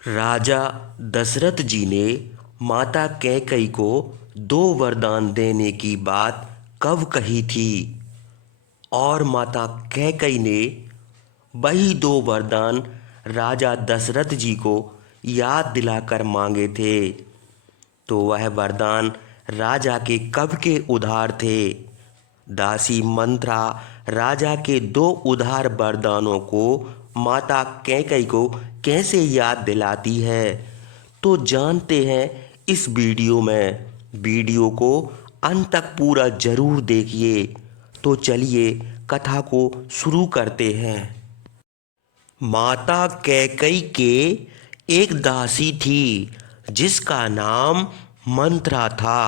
राजा दशरथ जी ने माता कैकई को 2 वरदान देने की बात कब कही थी और माता कैकई ने वही 2 वरदान राजा दशरथ जी को याद दिलाकर मांगे थे। तो वह वरदान राजा के कब के उधार थे। दासी मंत्रा राजा के 2 उधार वरदानों को माता कैकई को कैसे याद दिलाती है, तो जानते हैं इस वीडियो में। वीडियो को अंत तक पूरा जरूर देखिए। तो चलिए कथा को शुरू करते हैं। माता कैकई के एक दासी थी जिसका नाम मंत्रा था।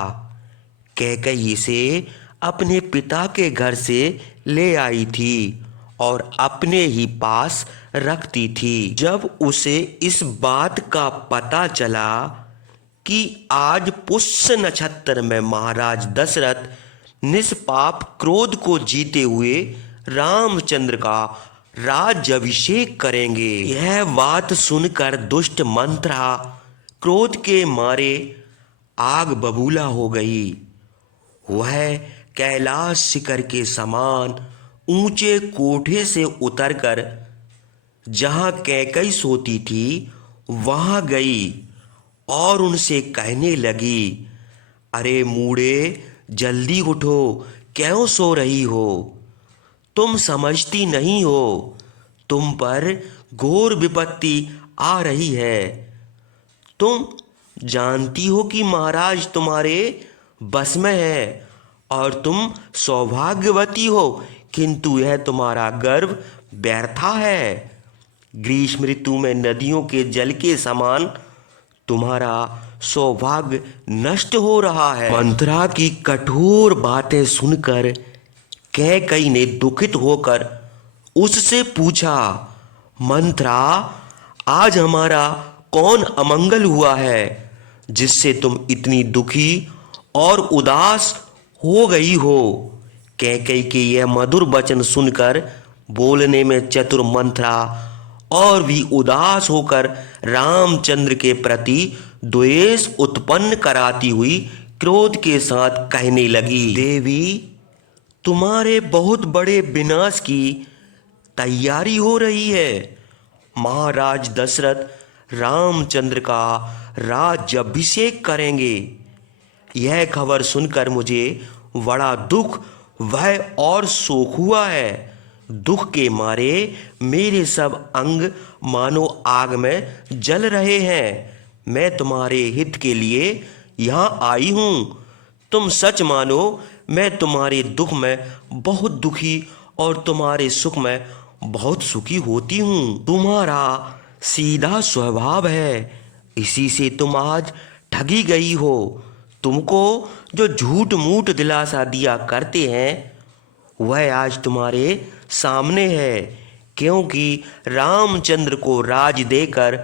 कैकई इसे अपने पिता के घर से ले आई थी और अपने ही पास रखती थी। जब उसे इस बात का पता चला कि आज पुष्य नक्षत्र में महाराज दशरथ निष्पाप क्रोध को जीते हुए रामचंद्र का राज्याभिषेक करेंगे, यह बात सुनकर दुष्ट मंत्रा क्रोध के मारे आग बबूला हो गई। वह कैलाश शिखर के समान ऊंचे कोठे से उतरकर जहां कैकई सोती थी वहां गई और उनसे कहने लगी, अरे मूढ़े, जल्दी उठो, क्यों सो रही हो? तुम समझती नहीं हो, तुम पर घोर विपत्ति आ रही है। तुम जानती हो कि महाराज तुम्हारे बस में है और तुम सौभाग्यवती हो, किंतु यह तुम्हारा गर्व व्यर्था है। ग्रीष्म ऋतु में नदियों के जल के समान तुम्हारा सौभाग्य नष्ट हो रहा है। मंत्रा की कठोर बातें सुनकर कैकई ने दुखित होकर उससे पूछा, मंत्रा, आज हमारा कौन अमंगल हुआ है जिससे तुम इतनी दुखी और उदास हो गई हो? कैकई के यह मधुर वचन सुनकर बोलने में चतुर मंत्रा और भी उदास होकर रामचंद्र के प्रति द्वेष उत्पन्न कराती हुई क्रोध के साथ कहने लगी, देवी, तुम्हारे बहुत बड़े विनाश की तैयारी हो रही है। महाराज दशरथ रामचंद्र का राज्याभिषेक करेंगे। यह खबर सुनकर मुझे बड़ा दुख, भय और शोक हुआ है। दुख के मारे मेरे सब अंग मानो आग में जल रहे हैं। मैं तुम्हारे हित के लिए यहाँ आई हूँ। तुम सच मानो मैं तुम्हारे दुख में बहुत दुखी और तुम्हारे सुख में बहुत सुखी होती हूँ। तुम्हारा सीधा स्वभाव है, इसी से तुम आज ठगी गई हो। तुमको जो झूठ मूठ दिलासा दिया करते हैं वह आज तुम्हारे सामने है, क्योंकि रामचंद्र को राज देकर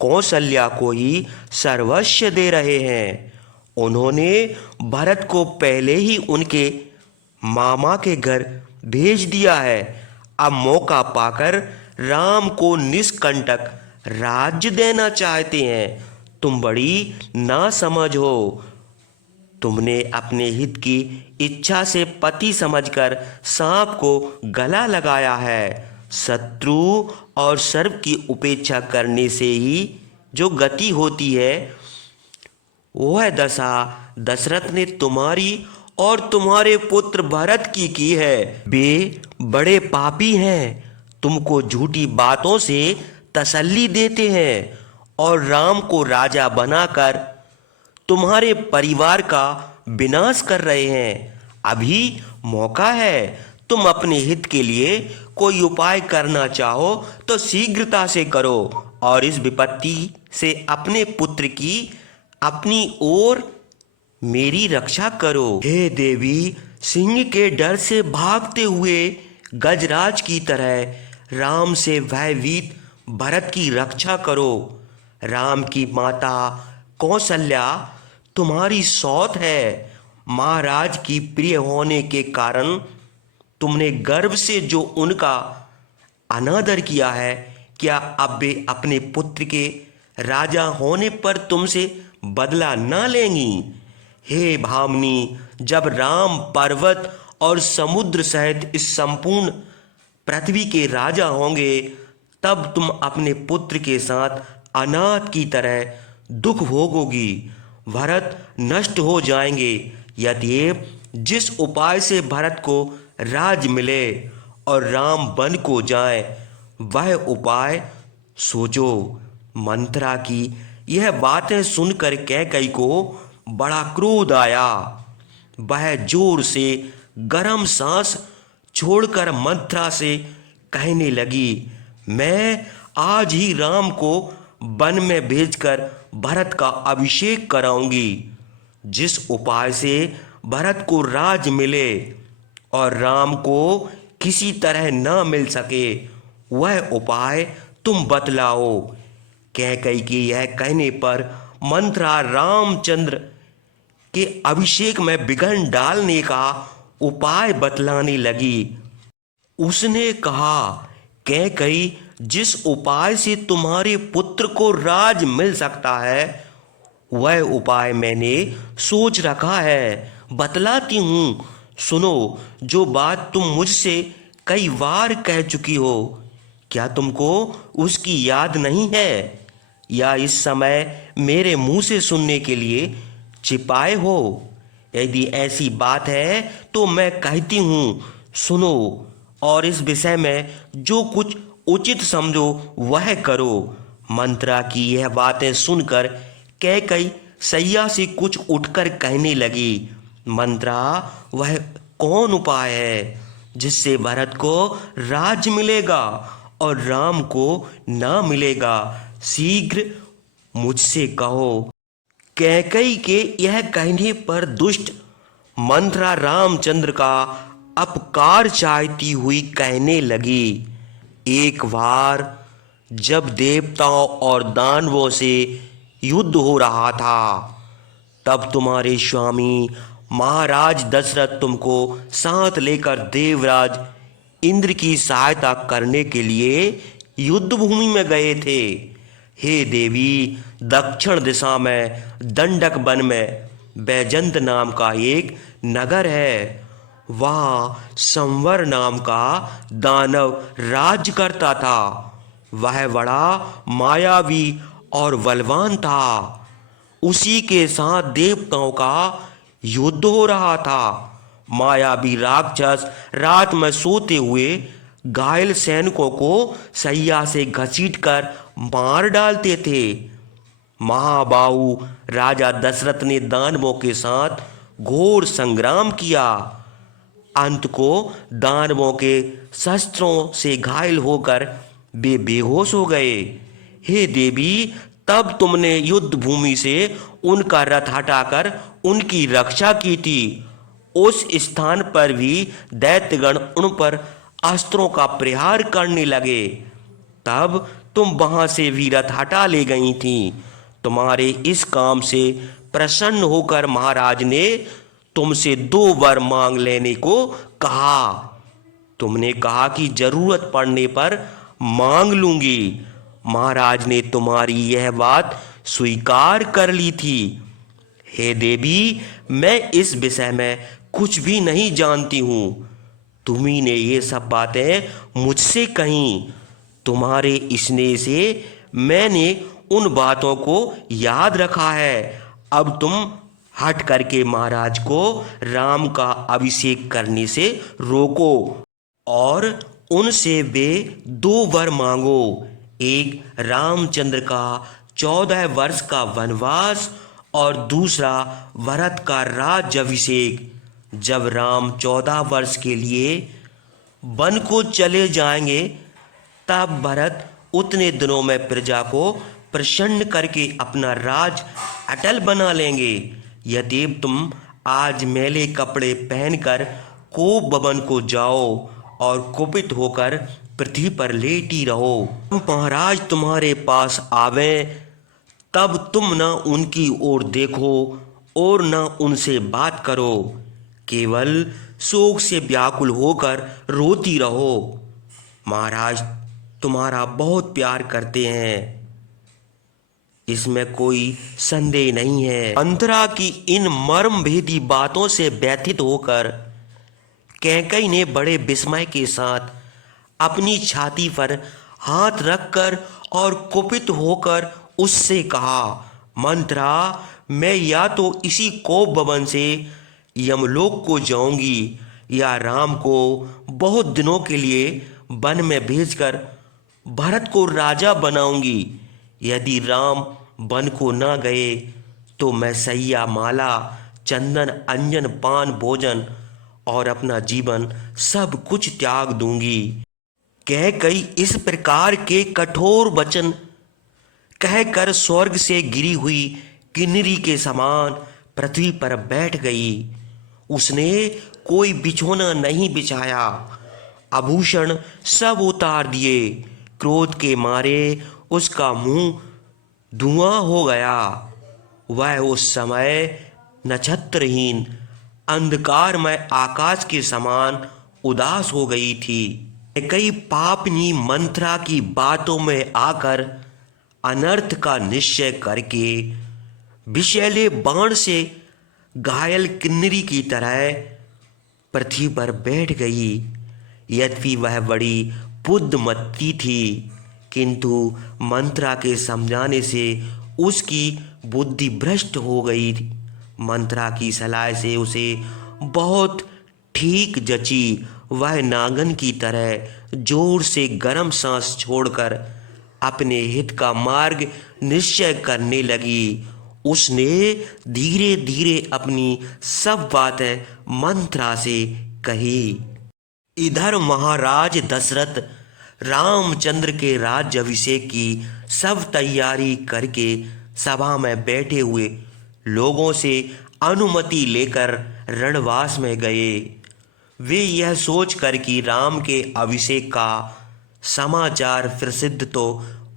कौशल्या को ही सर्वस्व दे रहे हैं। उन्होंने भरत को पहले ही उनके मामा के घर भेज दिया है। अब मौका पाकर राम को निष्कंटक राज्य देना चाहते हैं। तुम बड़ी नासमझ हो। तुमने अपने हित की इच्छा से पति समझकर सांप को गला लगाया है। शत्रु और सर्प की उपेक्षा करने से ही जो गति होती है वह दशा दशरथ ने तुम्हारी और तुम्हारे पुत्र भरत की है। वे बड़े पापी हैं, तुमको झूठी बातों से तसल्ली देते हैं और राम को राजा बनाकर तुम्हारे परिवार का विनाश कर रहे हैं। अभी मौका है, तुम अपने हित के लिए कोई उपाय करना चाहो तो शीघ्रता से करो और इस विपत्ति से अपने पुत्र की अपनी ओर मेरी रक्षा करो। हे देवी, सिंह के डर से भागते हुए गजराज की तरह राम से भयभीत भरत की रक्षा करो। राम की माता कौशल्या तुम्हारी सौत है। महाराज की प्रिय होने के कारण तुमने गर्व से जो उनका अनादर किया है, क्या अब वे अपने पुत्र के राजा होने पर तुमसे बदला ना लेंगी? हे भामिनी, जब राम पर्वत और समुद्र सहित इस संपूर्ण पृथ्वी के राजा होंगे, तब तुम अपने पुत्र के साथ अनाथ की तरह दुख भोगोगी। भरत नष्ट हो जाएंगे। यद्यपि जिस उपाय से भरत को राज मिले और राम वन को जाए, वह उपाय सोचो। मंत्रा की यह बातें सुनकर कैकई को बड़ा क्रोध आया। वह जोर से गरम सांस छोड़कर मंत्रा से कहने लगी, मैं आज ही राम को वन में भेजकर भरत का अभिषेक कराऊंगी। जिस उपाय से भरत को राज मिले और राम को किसी तरह न मिल सके, वह उपाय तुम बतलाओ। कैकई के यह कहने पर मंत्रा रामचंद्र के अभिषेक में विघ्न डालने का उपाय बतलाने लगी। उसने कहा, कैकई, जिस उपाय से तुम्हारे पुत्र को राज मिल सकता है, वह उपाय मैंने सोच रखा है, बतलाती हूँ। सुनो। जो बात तुम मुझसे कई बार कह चुकी हो, क्या तुमको उसकी याद नहीं है, या इस समय मेरे मुंह से सुनने के लिए छिपाए हो? यदि ऐसी बात है तो मैं कहती हूँ, सुनो, और इस विषय में जो कुछ उचित समझो वह करो। मंत्रा की यह बातें सुनकर कैकई सैया से कुछ उठकर कहने लगी, मंत्रा, वह कौन उपाय है जिससे भरत को राज मिलेगा और राम को ना मिलेगा? शीघ्र मुझसे कहो। कैकई के यह कहने पर दुष्ट मंत्रा रामचंद्र का अपकार चाहती हुई कहने लगी, एक बार जब देवताओं और दानवों से युद्ध हो रहा था, तब तुम्हारे स्वामी महाराज दशरथ तुमको साथ लेकर देवराज इंद्र की सहायता करने के लिए युद्ध भूमि में गए थे। हे देवी, दक्षिण दिशा में दंडक वन में बैजंत नाम का एक नगर है। वहाँ संवर नाम का दानव राज करता था। वह बड़ा मायावी और बलवान था। उसी के साथ देवताओं का युद्ध हो रहा था। मायावी राक्षस रात में सोते हुए घायल सैनिकों को सैया से घसीटकर मार डालते थे। महाबाहु राजा दशरथ ने दानवों के साथ घोर संग्राम किया। अंत को दानवों के शस्त्रों से घायल होकर वे बेहोश हो गए। हे देवी, तब तुमने युद्ध भूमि से उनका रथ हटाकर उनकी रक्षा की थी। उस स्थान पर भी दैत्यगण उन पर अस्त्रों का प्रहार करने लगे। तब तुम वहां से भी रथ हटा ले गई थी। तुम्हारे इस काम से प्रसन्न होकर महाराज ने तुमसे 2 वर मांग लेने को कहा। तुमने कहा कि जरूरत पड़ने पर मांग लूंगी। महाराज ने तुम्हारी यह बात स्वीकार कर ली थी। हे देवी, मैं इस विषय में कुछ भी नहीं जानती हूँ। तुम्ही ने ये सब बातें मुझसे कहीं। तुम्हारे स्नेह से मैंने उन बातों को याद रखा है। अब तुम हट करके महाराज को राम का अभिषेक करने से रोको और उनसे वे 2 वर मांगो। एक रामचंद्र का 14 वर्ष का वनवास और दूसरा भरत का राज्याभिषेक। जब राम 14 वर्ष के लिए वन को चले जाएंगे, तब भरत उतने दिनों में प्रजा को प्रसन्न करके अपना राज अटल बना लेंगे। यदि तुम आज मैले कपड़े पहनकर कोप भवन को जाओ और कुपित होकर पृथ्वी पर लेटी रहो, महाराज तुम्हारे पास आवे, तब तुम न उनकी ओर देखो और न उनसे बात करो। केवल शोक से व्याकुल होकर रोती रहो। महाराज तुम्हारा बहुत प्यार करते हैं। इसमें कोई संदेह नहीं है। मंथरा की इन मर्म भेदी बातों से व्यथित होकर कैकई ने बड़े विस्मय के साथ अपनी छाती पर हाथ रखकर और कुपित होकर उससे कहा, मंथरा, मैं या तो इसी कोप भवन से यमलोक को जाऊंगी या राम को बहुत दिनों के लिए वन में भेजकर भरत को राजा बनाऊंगी। यदि राम वन को न गए तो मैं सैया माला, चंदन, अंजन, पान, भोजन और अपना जीवन सब कुछ त्याग दूंगी। कैकई इस प्रकार के कठोर वचन कहकर स्वर्ग से गिरी हुई किन्नरी के समान पृथ्वी पर बैठ गई। उसने कोई बिछोना नहीं बिछाया, आभूषण सब उतार दिए। क्रोध के मारे उसका मुंह धुआं हो गया। वह उस समय नक्षत्रहीन अंधकारमय आकाश के समान उदास हो गई थी। कई पापनी मंथरा की बातों में आकर अनर्थ का निश्चय करके विषैले बाण से घायल किन्नरी की तरह पृथ्वी पर बैठ गई। यद्यपि वह बड़ी बुद्धिमती थी, किंतु मंथरा के समझाने से उसकी बुद्धि भ्रष्ट हो गई। मंथरा की सलाह से उसे बहुत ठीक जची। वह नागन की तरह जोर से गर्म सांस छोड़कर अपने हित का मार्ग निश्चय करने लगी। उसने धीरे धीरे अपनी सब बातें मंथरा से कही। इधर महाराज दशरथ रामचंद्र के राज्याभिषेक की सब तैयारी करके सभा में बैठे हुए लोगों से अनुमति लेकर रणवास में गए। वे यह सोचकर कि राम के अभिषेक का समाचार प्रसिद्ध तो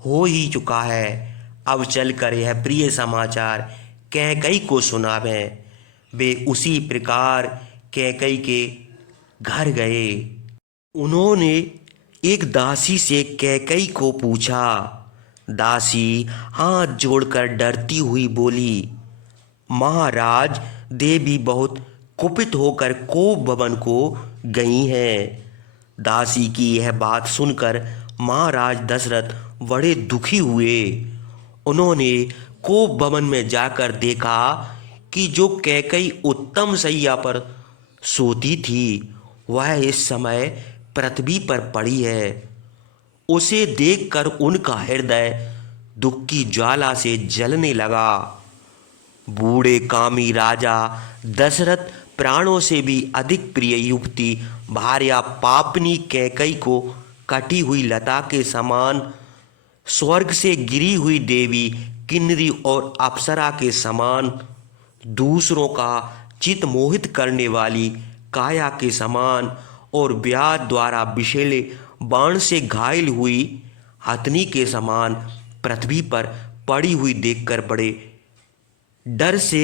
हो ही चुका है, अब चलकर यह प्रिय समाचार कैकई को सुनावें। वे उसी प्रकार कैकई के घर गए। उन्होंने एक दासी से कैकई को पूछा। दासी हाथ जोड़कर डरती हुई बोली, महाराज, देवी बहुत कुपित होकर कोप भवन को गई हैं। दासी की यह बात सुनकर महाराज दशरथ बड़े दुखी हुए। उन्होंने कोप भवन में जाकर देखा कि जो कैकई उत्तम शैया पर सोती थी वह इस समय पृथ्वी पर पड़ी है। उसे देखकर उनका हृदय दुख की ज्वाला से जलने लगा। बूढ़े कामी राजा दशरथ प्राणों से भी अधिक प्रिय युवती भार्या पापनी कैकई को कटी हुई लता के समान, स्वर्ग से गिरी हुई देवी किन्नरी और अप्सरा के समान, दूसरों का चित्त मोहित करने वाली काया के समान और व्याध द्वारा विषैले बाण से घायल हुई हथनी के समान पृथ्वी पर पड़ी हुई देखकर बड़े डर से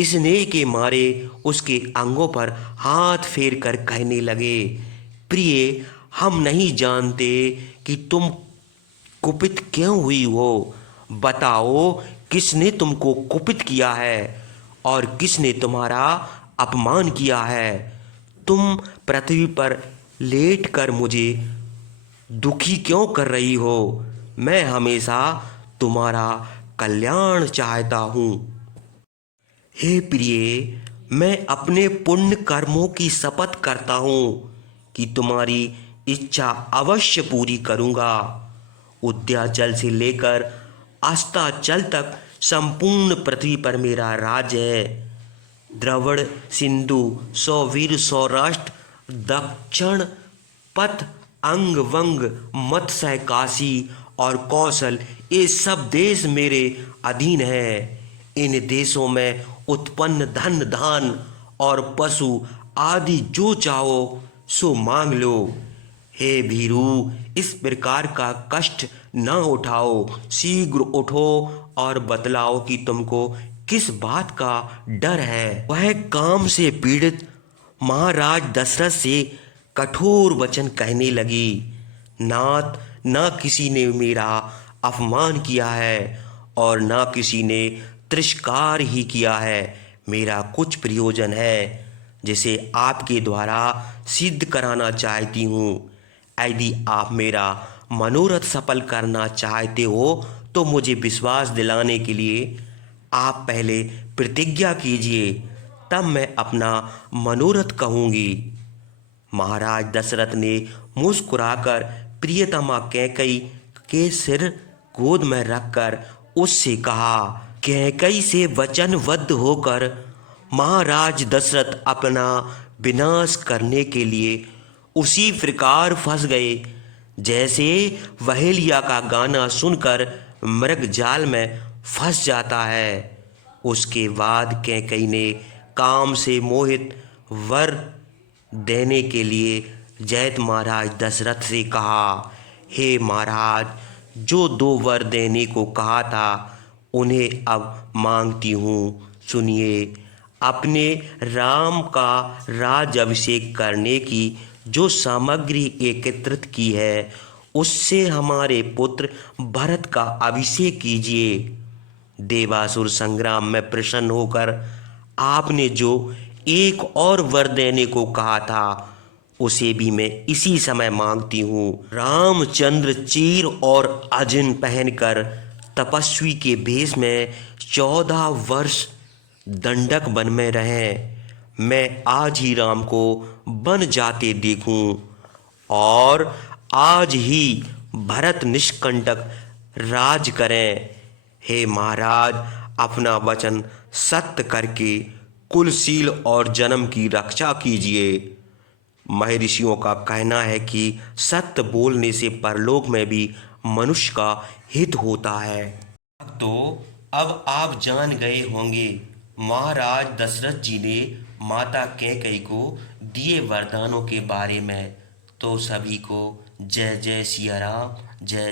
स्नेह के मारे उसके अंगों पर हाथ फेर कर कहने लगे, प्रिय, हम नहीं जानते कि तुम कुपित क्यों हुई हो। बताओ, किसने तुमको कुपित किया है और किसने तुम्हारा अपमान किया है। तुम पृथ्वी पर लेटकर मुझे दुखी क्यों कर रही हो। मैं हमेशा तुम्हारा कल्याण चाहता हूँ। हे प्रिय, मैं अपने पुण्य कर्मों की शपथ करता हूँ कि तुम्हारी इच्छा अवश्य पूरी करूँगा। उद्याचल से लेकर अस्ताचल तक संपूर्ण पृथ्वी पर मेरा राज है। द्रवण, सिंधु, सौवीर, सौराष्ट्र, दक्षिण पथ, अंग वंग, मत्स्य, काशी और कौशल, ये सब देश मेरे अधीन हैं। इन देशों में उत्पन्न धन, धान और पशु आदि जो चाहो सो मांग लो। हे भीरू, इस प्रकार का कष्ट न उठाओ, शीघ्र उठो और बतलाओ कि तुमको किस बात का डर है। वह काम से पीड़ित महाराज दशरथ से कठोर वचन कहने लगी, नाथ, न किसी ने मेरा अपमान किया है और ना किसी ने तिरस्कार ही किया है। मेरा कुछ प्रयोजन है जिसे आपके द्वारा सिद्ध कराना चाहती हूँ। यदि आप मेरा मनोरथ सफल करना चाहते हो तो मुझे विश्वास दिलाने के लिए आप पहले प्रतिज्ञा कीजिए, तब मैं अपना मनोरथ कहूँगी। महाराज दशरथ ने मुस्कुराकर प्रियतमा कैकई के सिर गोद में रखकर उससे कहा। कैकई से वचनबद्ध होकर महाराज दशरथ अपना विनाश करने के लिए उसी प्रकार फंस गए जैसे वहेलिया का गाना सुनकर मृग जाल में फंस जाता है। उसके बाद कैकई ने काम से मोहित वर देने के लिए जैत महाराज दशरथ से कहा, हे महाराज, जो 2 वर देने को कहा था उन्हें अब मांगती हूँ। सुनिए, अपने राम का राज करने की जो सामग्री एकत्रित की है उससे हमारे पुत्र भरत का अभिषेक कीजिए। देवासुर संग्राम में प्रसन्न होकर आपने जो एक और वर देने को कहा था उसे भी मैं इसी समय मांगती हूँ। रामचंद्र चीर और अजिन पहनकर तपस्वी के भेष में 14 वर्ष दंडक वन में रहें। मैं आज ही राम को वन जाते देखूं और आज ही भरत निष्कंटक राज करें। हे महाराज, अपना वचन सत्य करके कुलशील और जन्म की रक्षा कीजिए। महर्षियों का कहना है कि सत्य बोलने से परलोक में भी मनुष्य का हित होता है। तो अब आप जान गए होंगे महाराज दशरथ जी ने माता कैकई को दिए वरदानों के बारे में। तो सभी को जय जय सिया राम, जय।